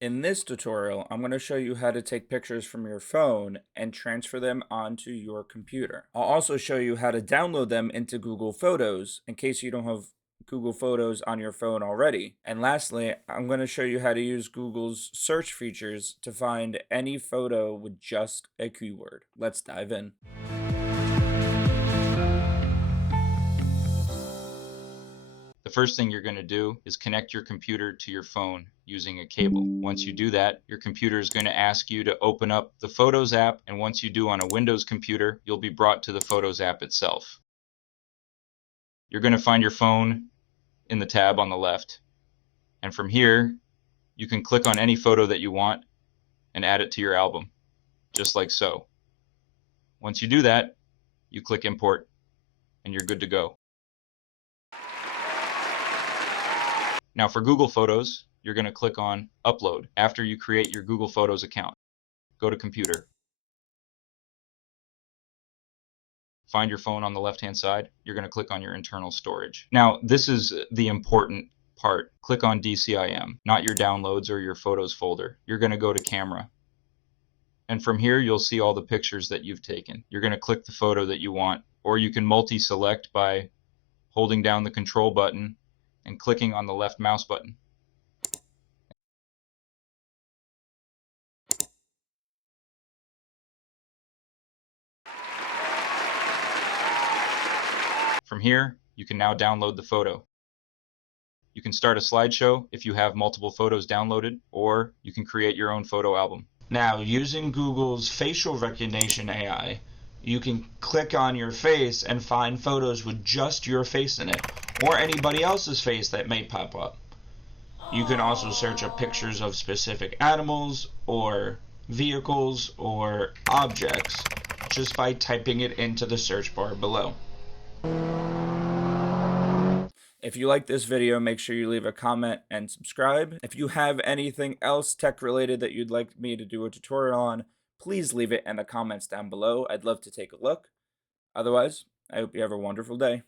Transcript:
In this tutorial, I'm going to show you how to take pictures from your phone and transfer them onto your computer. I'll also show you how to download them into Google Photos in case you don't have Google Photos on your phone already. And lastly, I'm going to show you how to use Google's search features to find any photo with just a keyword. Let's dive in. The first thing you're going to do is connect your computer to your phone using a cable. Once you do that, your computer is going to ask you to open up the Photos app, and once you do on a Windows computer, you'll be brought to the Photos app itself. You're going to find your phone in the tab on the left, and from here, you can click on any photo that you want and add it to your album, just like so. Once you do that, you click Import, and you're good to go. Now for Google Photos, you're going to click on Upload after you create your Google Photos account. Go to Computer. Find your phone on the left-hand side. You're going to click on your internal storage. Now, this is the important part. Click on DCIM, not your downloads or your photos folder. You're going to go to Camera. And from here, you'll see all the pictures that you've taken. You're going to click the photo that you want, or you can multi-select by holding down the Control button and clicking on the left mouse button. From here, you can now download the photo. You can start a slideshow if you have multiple photos downloaded, or you can create your own photo album. Now, using Google's facial recognition AI, you can click on your face and find photos with just your face in it, or anybody else's face that may pop up. You can also search up pictures of specific animals, or vehicles, or objects, just by typing it into the search bar below. If you like this video, make sure you leave a comment and subscribe. If you have anything else tech related that you'd like me to do a tutorial on, please leave it in the comments down below. I'd love to take a look. Otherwise, I hope you have a wonderful day.